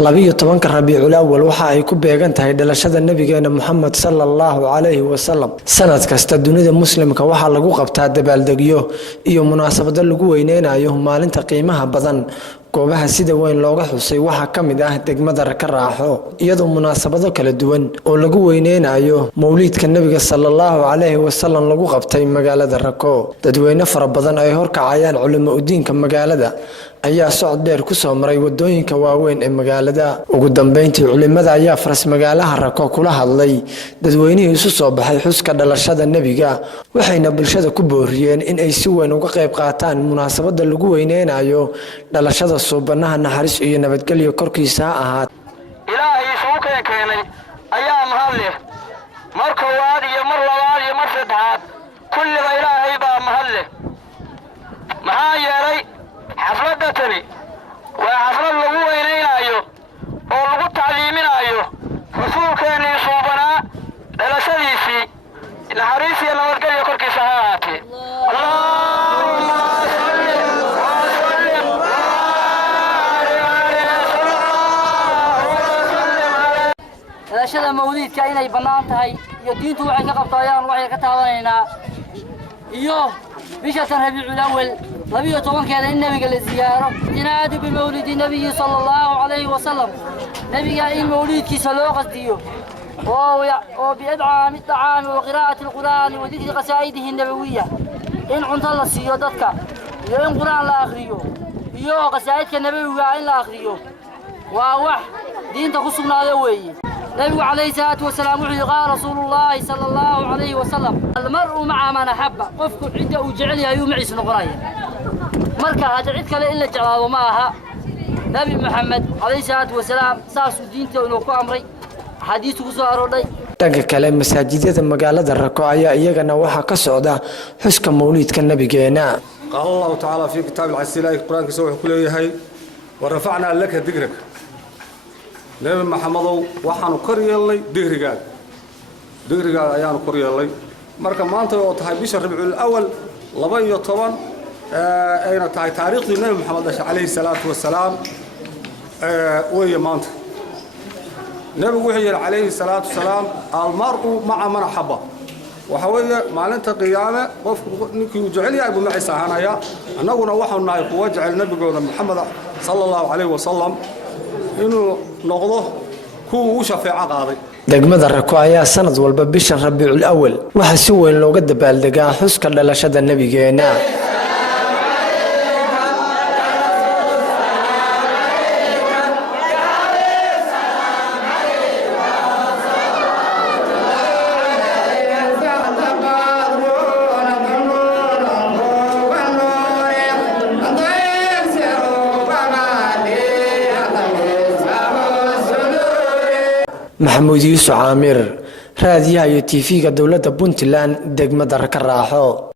12 Rabiicul Awwal waxa ay ku beegan tahay dhalashada nabigeena Muhammad sallallahu alayhi wa sallam. Sanad kasta dunida muslimka waxa lagu qabtaa dabaaldegyo iyo munaasabado lagu weyneenayo maalinta qiimaha badan. goobaha sida weyn looga xusay waxa kamid ah degmada Rakaraaxo iyadoo munaasabado kala duwan oo lagu weyneenayo mawlidka nabiga sallallahu alayhi wa sallam lagu qabtay magaalada Rako. dadweyne fara badan ay horkacayaan culimo u diinka magaalada ayaa socod dheer ku soo maray wadooyinka waaweyn ee magaalada. ugu dambeyntii culimada ayaa faras magaalaha Rako kula hadlay dadweynihii isu soo baxay xuska dhalashada nabiga, waxayna bulshada ku booriyeen in ay si weyn uga qayb qaataan munaasabada lagu weyneenayo dhalashada suubanaha naxariis iyo nabadgelyo korkiisa ha ahaat. ilaahay soo keenay ayaa mahad leh mar koowaad iyo mar labaad iyo mar saddexaad kulliba ilaahay baa mahad leh. maxaa yeelay xafladda tani waa xaflad lagu weyneenayo oo lagu tacliiminayo rasuulkeennii suubanaa dhalashadiisii naxariis iyo nabadgelyo korkiisa ha ahaatee. dhalashada mawlidka inay bannaan tahay iyo diintu waxay ka qabtayaan waxay ka taabanaynaa iyo bisha Rabiicul Awwal 12 in nabiga la ziyaaro jinaadu bi mawlidi nabiy sallallahu alayhi wa sallam. nabiga in mawlidkiisa loo qasdiyo oo bi'ad'aam at-ta'am wa qiraa'ati al-Qur'an wa dhikri qasaidihi an-nabawiyya in cunta la siiyo dadka iyo in Qur'an la akhriyo iyo qasaidka nabawiga in la akhriyo waa wax diinta ku sugnaada weeye. النبي عليه الصلاة والسلام قال رسول الله صلى الله عليه وسلم المرء مع من أحب قفك عنده جعلها يوم عيسى نقرايا مركا هذا عيد كلا إلا جعله معها نبي محمد عليه الصلاة والسلام ساس دينته ونوكو أمري حديثه صار لي dhanka kale masaajidada magaalada Rako ayaa iyagana waxa ka socda xuska mawlidka nabigeena. قال الله تعالى في كتاب العزيز القرآن كسوح كله هي ورفعنا لك ذكرك نبي محمد waxaanu kor yeelay digriga ayaanu kor yeelay marka maanta oo tahay bisha Rabiicul Awwal 12 ayna tahay taariikhdii nabi Muhammad alayhi salaatu wasalaam way maanta nabigu wuxuu yiri alayhi salaatu wasalaam almar'u ma'a man habba waxa weeye maalinta qiyaame qofku ninkii uu jecel yahay buu macisa hanaya annaguna waxaanu nahay kuwa jecel nabigoona Muhammad sallallahu alayhi wasallam inuu noqdo kuwa shafaaca qaaday. degmada Rako ayaa sanad walba bisha Rabiicul Awwal waxa si weyn looga dabaaldegaa xuska dhalashada nabigeena. محمود يوسف عامر راديو تي في دولة بنتلان دقمة Rakaraaxo.